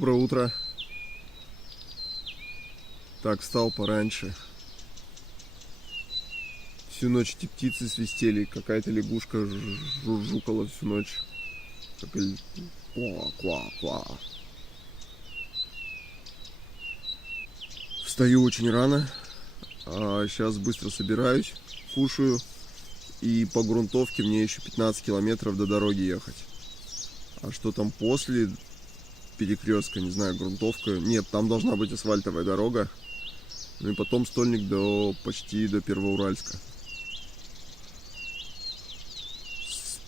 Доброе утро. Так, встал пораньше. Всю ночь эти птицы свистели. Какая-то лягушка жужжукала всю ночь. Ква-ква-ква. Встаю очень рано. Сейчас быстро собираюсь, кушаю. И по грунтовке мне еще 15 километров до дороги ехать. А что там после перекрестка, не знаю, грунтовка. Нет, там должна быть асфальтовая дорога. Ну и потом стольник почти до Первоуральска.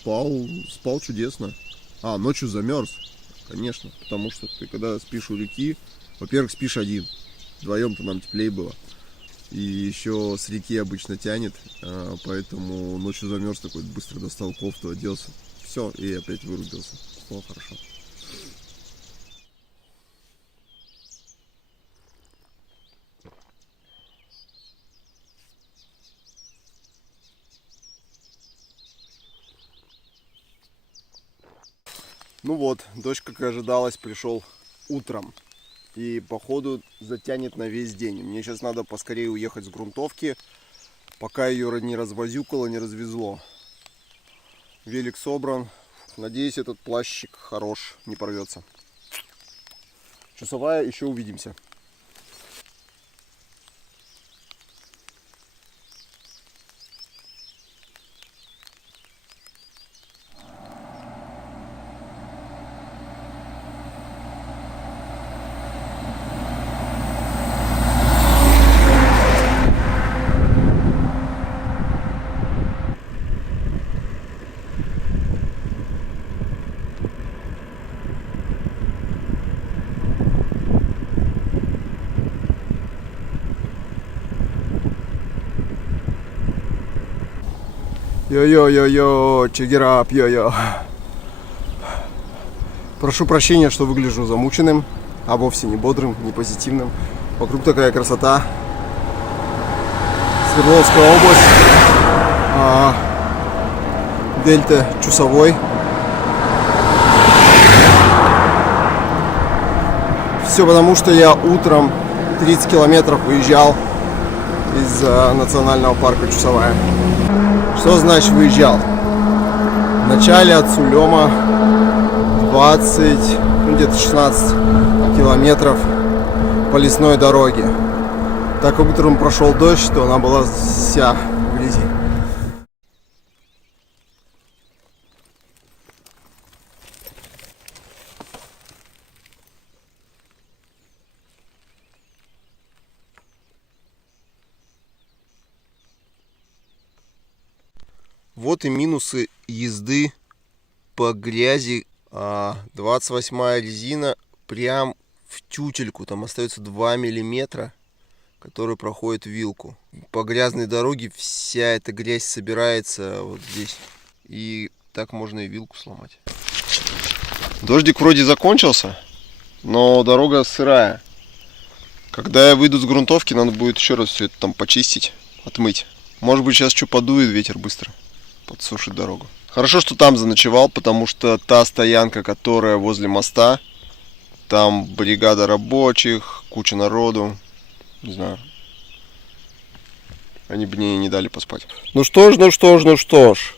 Спал чудесно. Ночью замерз. Конечно, потому что ты когда спишь у реки, во-первых, спишь один. Вдвоем-то нам теплее было. И еще с реки обычно тянет, поэтому ночью замерз, такой быстро достал кофту, оделся. Все, и опять вырубился. Хорошо. Ну вот, дождь, как и ожидалось, пришел утром. И походу затянет на весь день. Мне сейчас надо поскорее уехать с грунтовки, пока ее не развозюкало, не развезло. Велик собран. Надеюсь, этот плащик хорош, не порвется. Часовая, еще увидимся. Йо-йо-йо-йо, чегерап, йо-йо. Прошу прощения, что выгляжу замученным, а вовсе не бодрым, не позитивным. Вокруг такая красота. Свердловская область. Дельта Чусовой. Все потому, что я утром 30 километров выезжал из национального парка Чусовая. Что значит выезжал? Вначале от Сулема 20, где-то 16 километров по лесной дороге. Так как утром прошел дождь, то она была вся в грязи. Вот и минусы езды по грязи. 28-я резина прям в тютельку. Там остается 2 миллиметра, который проходит вилку. По грязной дороге вся эта грязь собирается вот здесь. И так можно и вилку сломать. Дождик вроде закончился, но дорога сырая. Когда я выйду с грунтовки, надо будет еще раз все это там почистить, отмыть. Может быть, сейчас что подует ветер быстро. Подсушит дорогу. Хорошо, что там заночевал, потому что та стоянка, которая возле моста, там бригада рабочих, куча народу. Не знаю. Они бы мне не дали поспать. Ну что ж.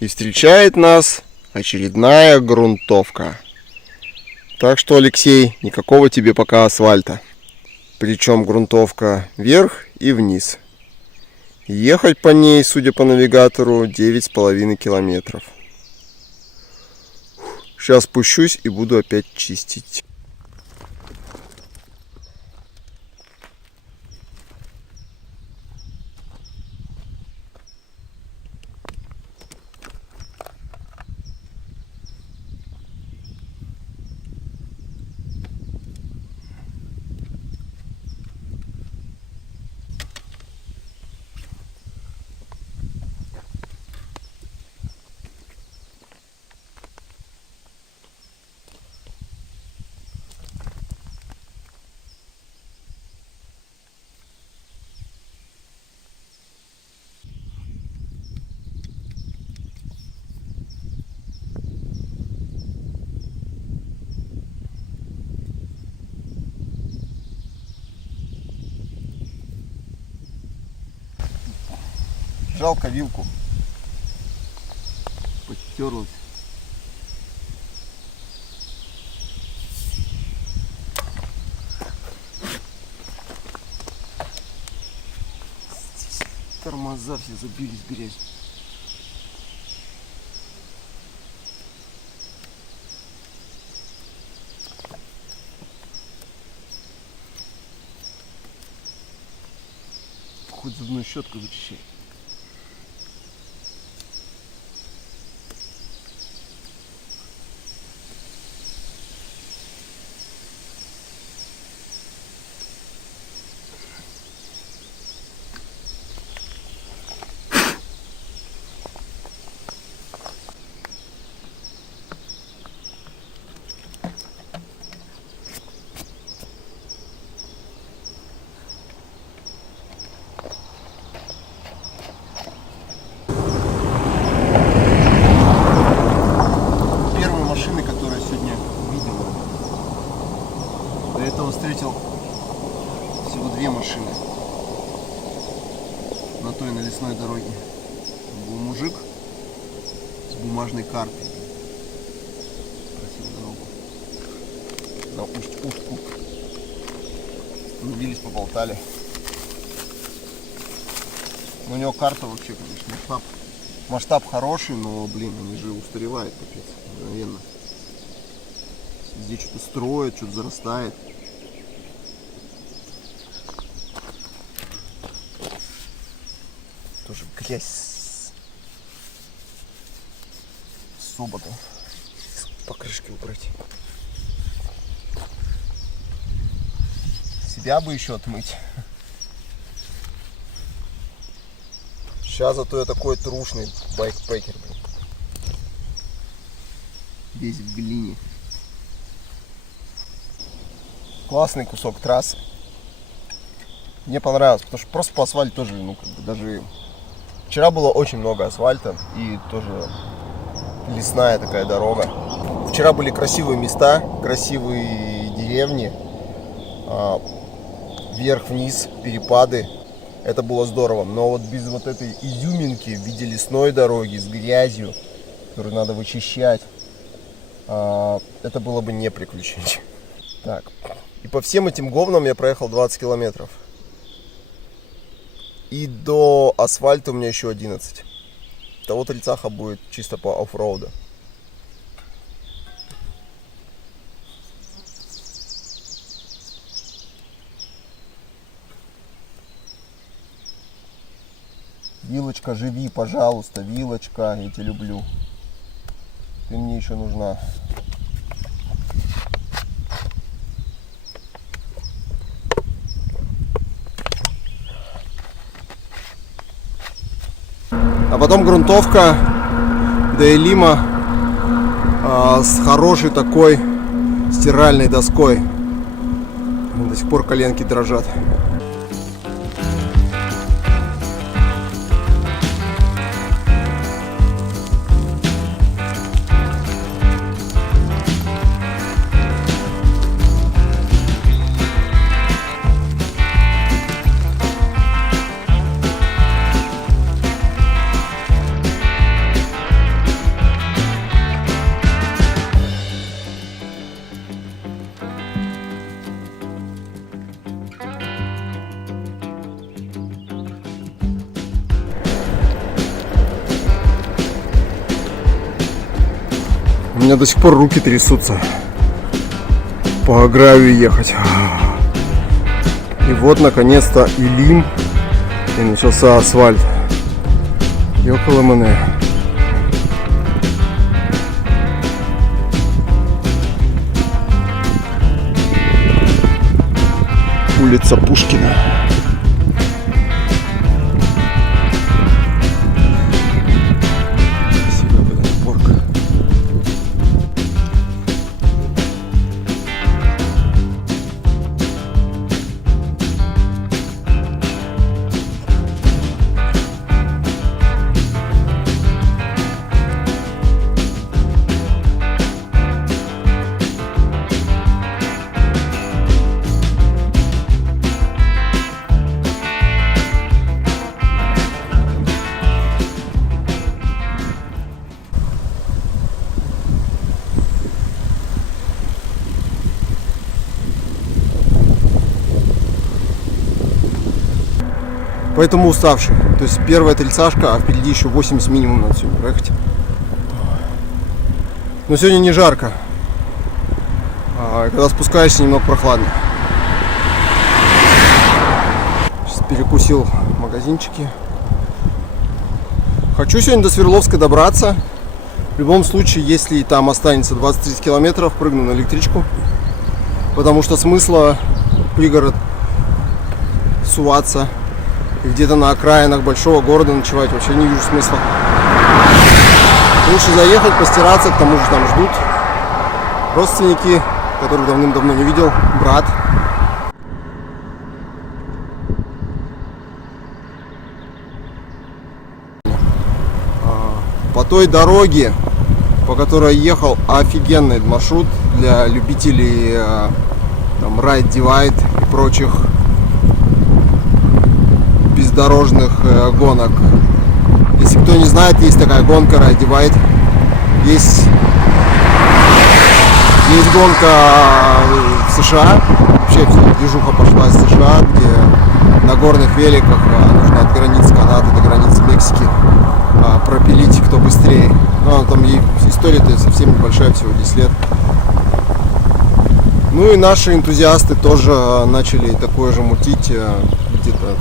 И встречает нас очередная грунтовка. Так что, Алексей, никакого тебе пока асфальта. Причем грунтовка вверх и вниз. Ехать по ней, судя по навигатору, 9,5 километров. Сейчас спущусь и буду опять чистить. Жалко вилку. Подтерлась. Тормоза все забились в грязь. Хоть зубной щеткой вычищай. Встретил всего 2 машины на той, на лесной дороге. Был мужик с бумажной картой. Спросил дорогу на Усть-Уштку. Остановились, поболтали. У него карта вообще, конечно, масштаб хороший, но, блин, они же устаревают, капец, мгновенно. Здесь что-то строят, что-то зарастает. Тоже грязь с собота. Покрышки убрать. Себя бы еще отмыть. Сейчас зато я такой трушный байкпекер, блин. Весь в глине. Классный кусок трассы. Мне понравилось, потому что просто по асфальту тоже, ну, как бы даже... Вчера было очень много асфальта и тоже лесная такая дорога. Вчера были красивые места, красивые деревни, вверх-вниз, перепады. Это было здорово. Но вот без вот этой изюминки в виде лесной дороги с грязью, которую надо вычищать, это было бы не приключение. Так. И по всем этим говнам я проехал 20 километров. И до асфальта у меня еще 11. Того тридцаха будет чисто по оффроуду. Вилочка, живи, пожалуйста, вилочка, я тебя люблю. Ты мне еще нужна. А потом грунтовка до Элима с хорошей такой стиральной доской. До сих пор коленки дрожат. У меня до сих пор руки трясутся по гравию ехать. И вот наконец-то Элим, и начался асфальт. Ёкаламане. Улица Пушкина. Поэтому уставший. То есть первая тридцашка, а впереди еще 80 минимум надо сегодня проехать. Но сегодня не жарко. Когда спускаешься, немного прохладно. Сейчас перекусил в магазинчике. Хочу сегодня до Свердловска добраться. В любом случае, если там останется 20-30 километров, прыгну на электричку. Потому что смысла в пригород суваться и где-то на окраинах большого города ночевать вообще не вижу смысла. Лучше заехать, постираться, к тому же там ждут родственники, которых давным-давно не видел, брат. По той дороге, по которой ехал, офигенный маршрут для любителей там Ride Divide и прочих бездорожных гонок. Если кто не знает, есть такая гонка Ride Divide. Есть гонка в США. Вообще движуха пошла из США, где на горных великах нужно от границы Канады до границы Мексики пропилить кто быстрее. Но там история-то совсем небольшая, всего 10 лет. Ну и наши энтузиасты тоже начали такое же мутить где-то,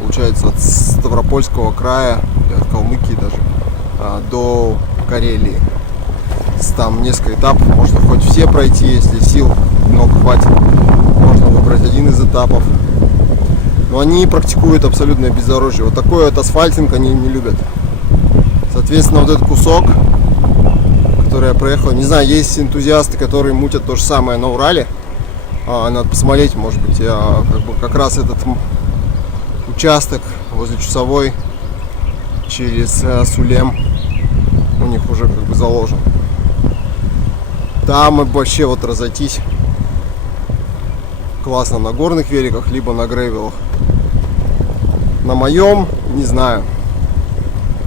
получается, от Ставропольского края, от Калмыкии даже, до Карелии. Там несколько этапов, можно хоть все пройти, если сил много хватит. Можно выбрать один из этапов. Но они практикуют абсолютное бездорожье. Вот такой вот асфальтинг они не любят. Соответственно, вот этот кусок, который я проехал, не знаю, есть энтузиасты, которые мутят то же самое на Урале. Надо посмотреть, может быть, как раз этот участок возле Чусовой через Сулем у них уже как бы заложен. Там вообще вот разойтись классно на горных великах, либо на грейвелах. На моем не знаю.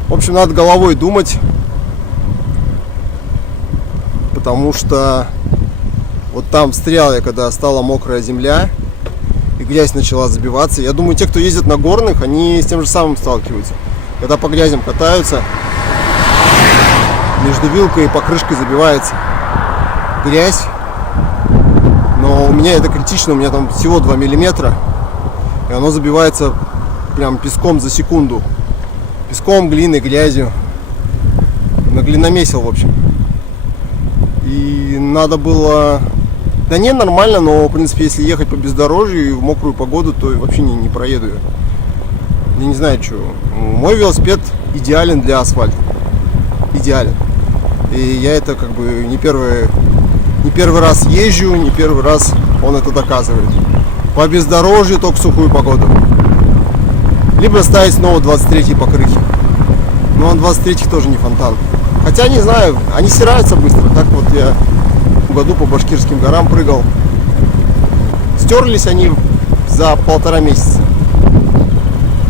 В общем, надо головой думать, потому что вот там встрял я, когда стала мокрая земля и грязь начала забиваться. Я думаю, те, кто ездит на горных, они с тем же самым сталкиваются. Когда по грязям катаются, между вилкой и покрышкой забивается грязь. Но у меня это критично, у меня там всего 2 миллиметра, и оно забивается прям песком за секунду. Песком, глиной, грязью. Наглиномесил, в общем. И надо было... Да не, нормально, но, в принципе, если ехать по бездорожью и в мокрую погоду, то вообще не проеду я. Я не знаю, что. Мой велосипед идеален для асфальта. Идеален. И я это как бы не первый раз езжу, не первый раз он это доказывает. По бездорожью только в сухую погоду. Либо ставить снова 23-й покрыхи. Но он 23-х тоже не фонтан. Хотя не знаю, они стираются быстро. Так вот я в году по Башкирским горам прыгал. Стерлись они за 1,5 месяца.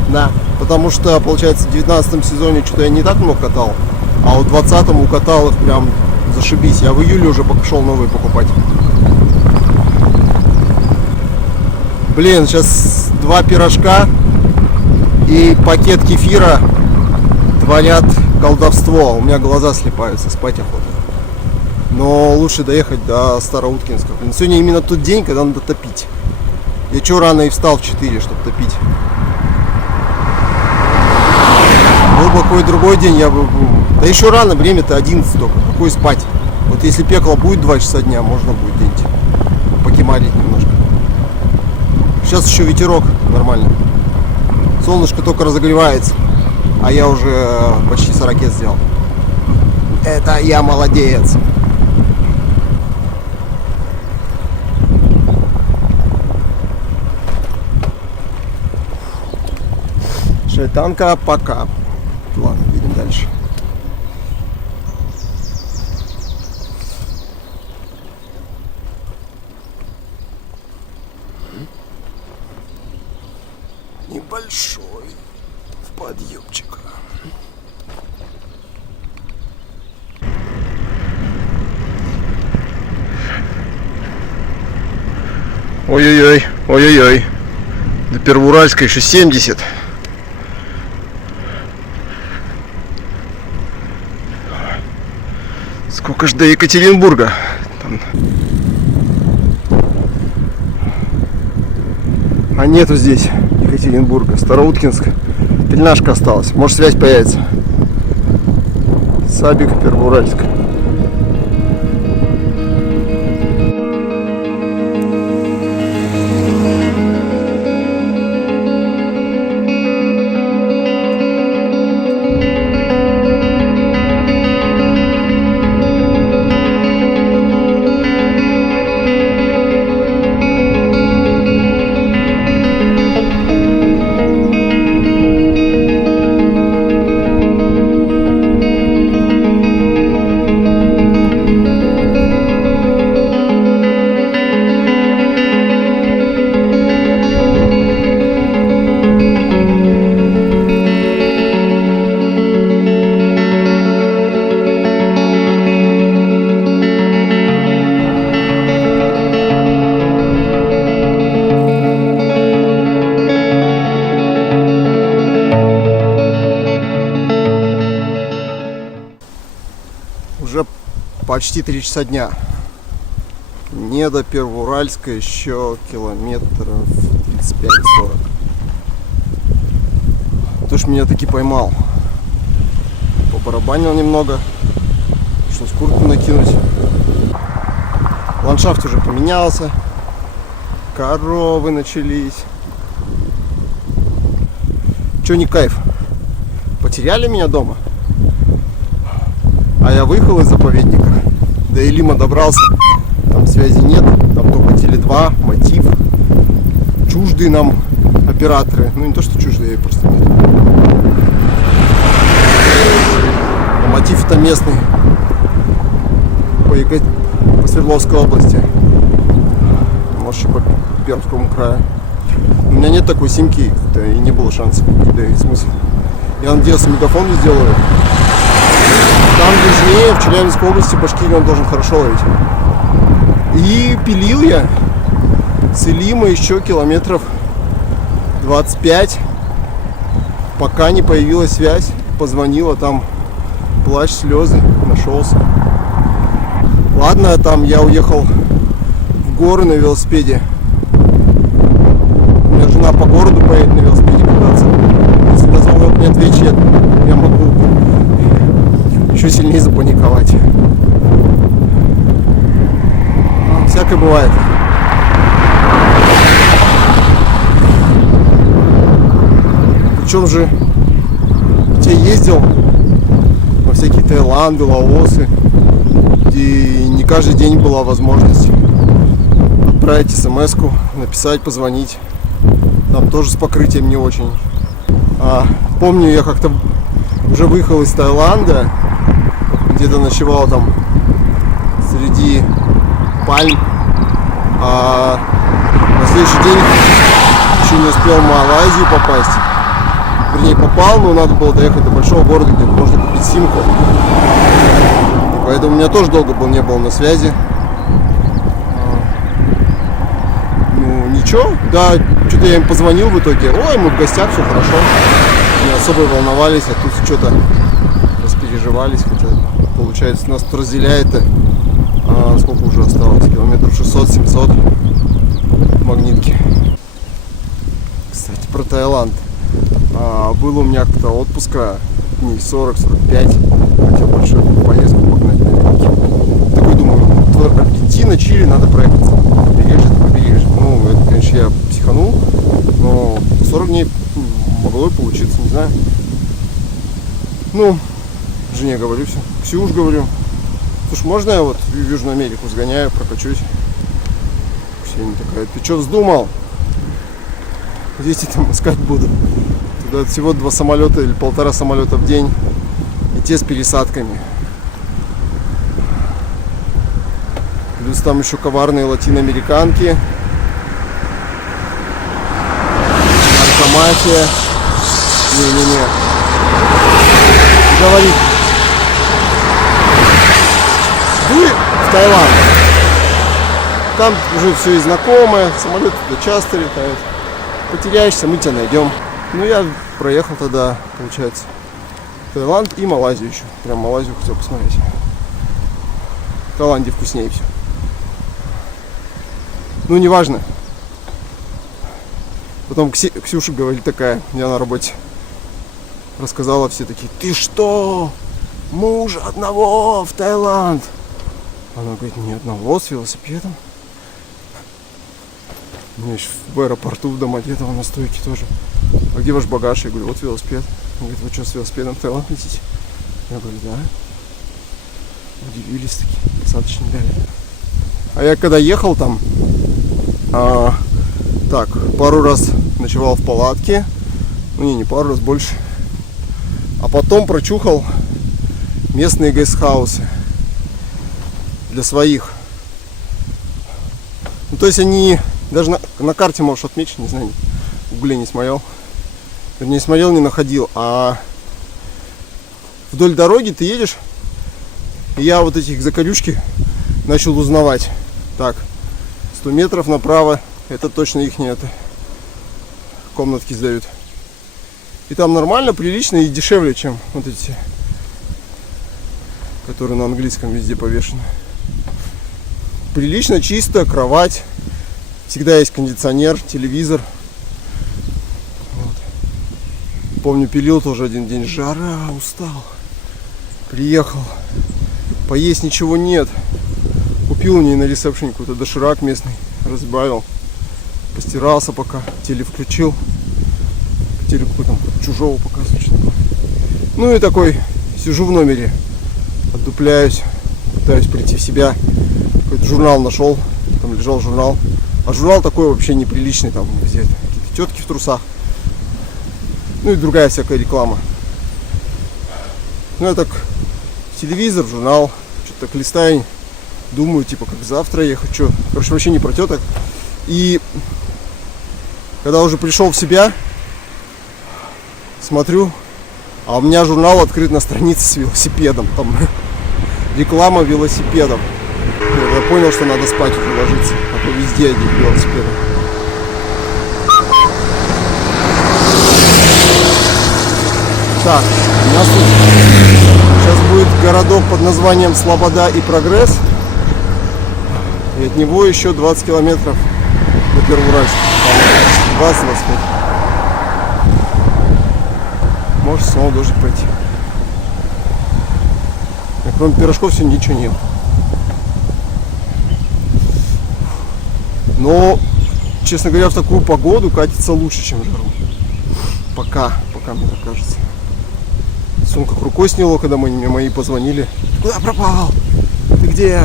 Да. Потому что, получается, в 19 сезоне что-то я не так много катал. А вот в 20-м укатал их прям зашибись. Я в июле уже пошел новые покупать. Блин, сейчас 2 пирожка и пакет кефира творят колдовство. У меня глаза слепаются, спать охота. Но лучше доехать до Староуткинска. Сегодня именно тот день, когда надо топить. Я чё рано и встал в 4, чтобы топить. Был бы какой другой день, я бы... Да еще рано, время-то 11 только. Какой спать? Вот если пекло будет 2 часа дня, можно будет где-нибудь покемарить немножко. Сейчас еще ветерок нормально. Солнышко только разогревается, а я уже почти 40 сделал. Это я молодец. Шайтанка, пока. Ладно, едем дальше. Небольшой подъемчик. Ой-ой-ой, ой-ой-ой. До Первоуральска еще 70. Сколько ж до Екатеринбурга? Там... А нету здесь Екатеринбурга. Староуткинск. Тельнашка осталась. Может, связь появится. Сабик, Первоуральск. Уже почти 3 часа дня. Не до Первоуральска еще километров 35-40. Кто ж меня таки поймал. Побарабанил немного. Пришлось куртку накинуть. Ландшафт уже поменялся. Коровы начались. Че не кайф? Потеряли меня дома? А я выехал из заповедника, до Илима добрался, там связи нет, там только Теле2, Мотив, чуждые нам операторы, ну не то что чуждые, просто нет. А Мотив это местный, по Свердловской области, может и по Пермскому краю. У меня нет такой симки, да и не было шансов, да и смысл. Я надеялся, мегафон не сделаю. Там южнее, в Челябинской области, Башкирии он должен хорошо ловить. И пилил я с Илима еще километров 25, пока не появилась связь. Позвонила, там плач, слезы, нашелся. Ладно, там я уехал в горы на велосипеде. У меня жена по городу поедет на велосипеде кататься. Если дозвонок не ответит, я могу еще сильнее запаниковать. Всякое бывает. Причем же я ездил во всякие Таиланды, Лаосы, где не каждый день была возможность отправить смс-ку, написать, позвонить. Там тоже с покрытием не очень. Помню, я как-то уже выехал из Таиланда, где-то ночевал там среди пальм, а на следующий день еще не успел в Малайзию попасть. Вернее, попал, но надо было доехать до большого города, где можно купить симку. И поэтому у меня тоже долго не было на связи. Ну, ничего, да, что-то я им позвонил в итоге. Ой, мы в гостях, все хорошо. Не особо волновались, а тут что-то распереживались. Хотя, получается, нас тут разделяет, сколько уже осталось? Километров 600-700 магнитки. Кстати, про Таиланд. Было у меня как-то отпуска дней 40-45. Хотел большую поездку погнать на велике. Такой думаю, Аргентина, Чили, надо проехать. Побережье. Ну, это, конечно, я психанул, но 40 дней могло и получиться, не знаю. Ну, жене говорю все. Ксюш говорю. Слушай, можно я вот в Южную Америку сгоняю, прокачусь? Ксения такая, ты что вздумал? Здесь я там искать буду. Туда всего 2 самолета или 1,5 самолета в день. И те с пересадками. Плюс там еще коварные латиноамериканки. Наркомафия. Не-не-не. Говорит. Дуй в Таиланд. Там уже все и знакомое. Самолеты туда часто летают. потеряешься, мы тебя найдем. Ну, я проехал тогда, получается, Таиланд и Малайзию еще. Прям Малайзию хотел посмотреть. В Таиланде вкуснее все. Ну, неважно. Потом Ксюша говорит такая, я на работе рассказала, все такие: ты что, мужа одного в Таиланд? Она говорит: ни одного, с велосипедом. У меня еще в аэропорту в Домодедово на стойке тоже. А где ваш багаж? Я говорю: вот велосипед. Он говорит: вы что, с велосипедом в Таиланд летите? Я говорю: да. Удивились такие, достаточно дали. А я когда ехал там, так, пару раз ночевал в палатке. Ну не пару раз, больше. А потом прочухал местные гестхаусы для своих. Ну, то есть они даже на карте, может, отмечены, не знаю, в гугле не смотрел. Не смотрел, не находил. А вдоль дороги ты едешь, и я вот этих закорючки начал узнавать. Так, 100 метров направо, это точно их нет. Комнатки сдают. И там нормально, прилично и дешевле, чем вот эти, которые на английском везде повешены. Прилично, чисто, кровать. Всегда есть кондиционер, телевизор. Вот. Помню, пилил тоже один день. Жара, устал. Приехал. Поесть ничего нет. Купил мне на ресепшене какой-то доширак местный. Разбавил. Постирался пока. Теле включил. По телеку там чужого показывает. Ну и такой сижу в номере. Отдупляюсь. Пытаюсь прийти в себя. Какой-то журнал нашел. Там лежал журнал. А журнал такой вообще неприличный. Там везде какие-то тетки в трусах. Ну и другая всякая реклама. Ну я так телевизор, журнал. Что-то так листаю. Думаю, типа, как завтра ехать. Что? Короче, вообще не про теток. И когда уже пришел в себя, смотрю, а у меня журнал открыт на странице с велосипедом. Там реклама велосипедов. Я понял, что надо спать уже ложиться, а то везде одни велосипеды. Так, у нас тут сейчас будет городок под названием Слобода и Прогресс. И от него еще 20 километров до Первоуральска. 20-25. Может снова дождик пойти. Кроме пирожков сегодня ничего нет. Но, честно говоря, в такую погоду катится лучше, чем в жару. Пока мне так кажется. Он как рукой сняло, когда мне мои позвонили. Куда пропал? Ты где?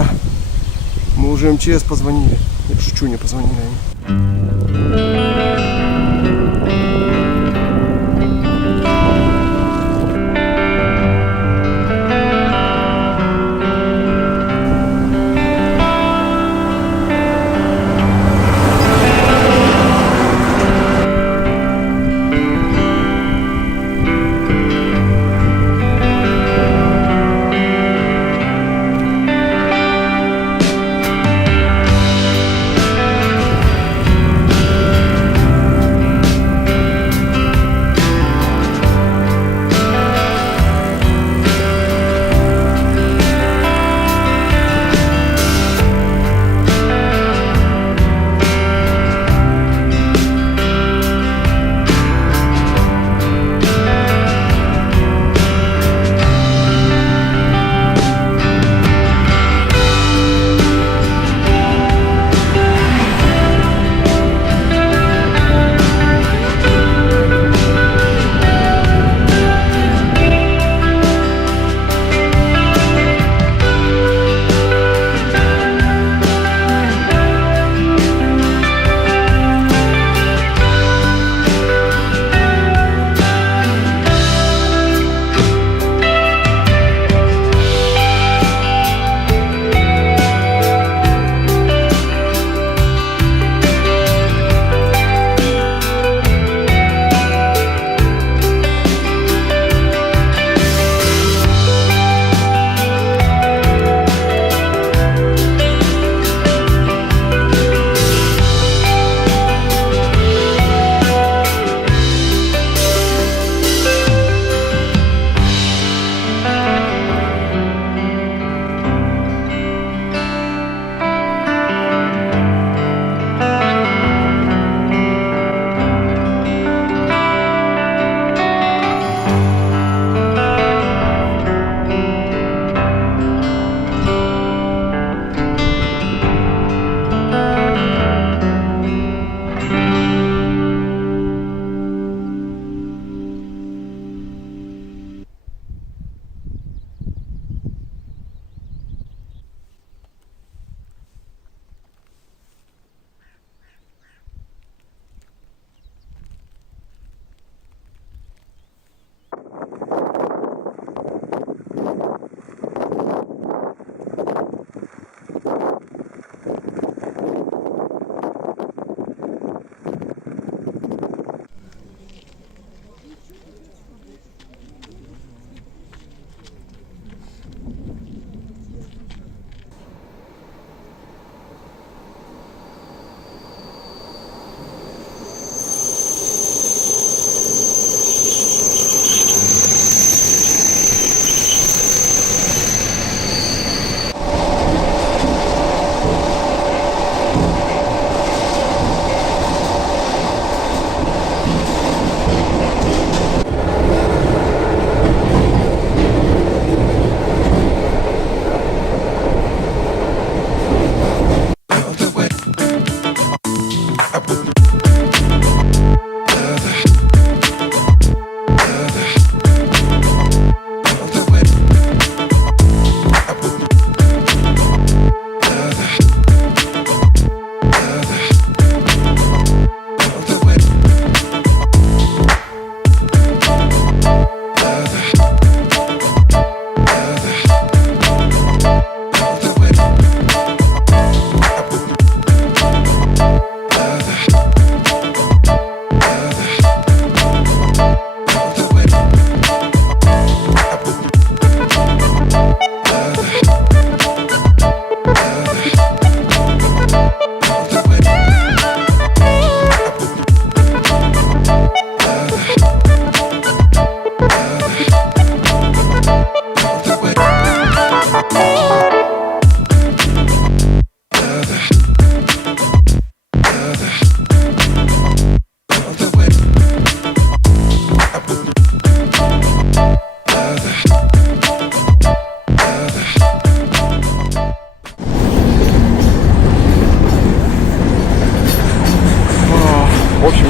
Мы уже МЧС позвонили. Я шучу, не позвонили они.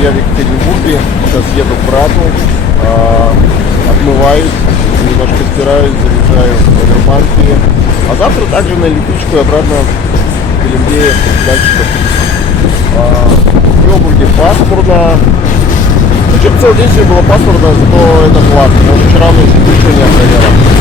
я в Екатеринбурге, сейчас еду к брату, отмываюсь, немножко стираюсь, заряжаю павербанки. А завтра также на электричку и обратно в Гелендее дальше. В Йобурге пасмурно. Ну, что-то целый день сегодня было пасмурно, зато это классно. Может, вчера ночью ничего не обгоняло.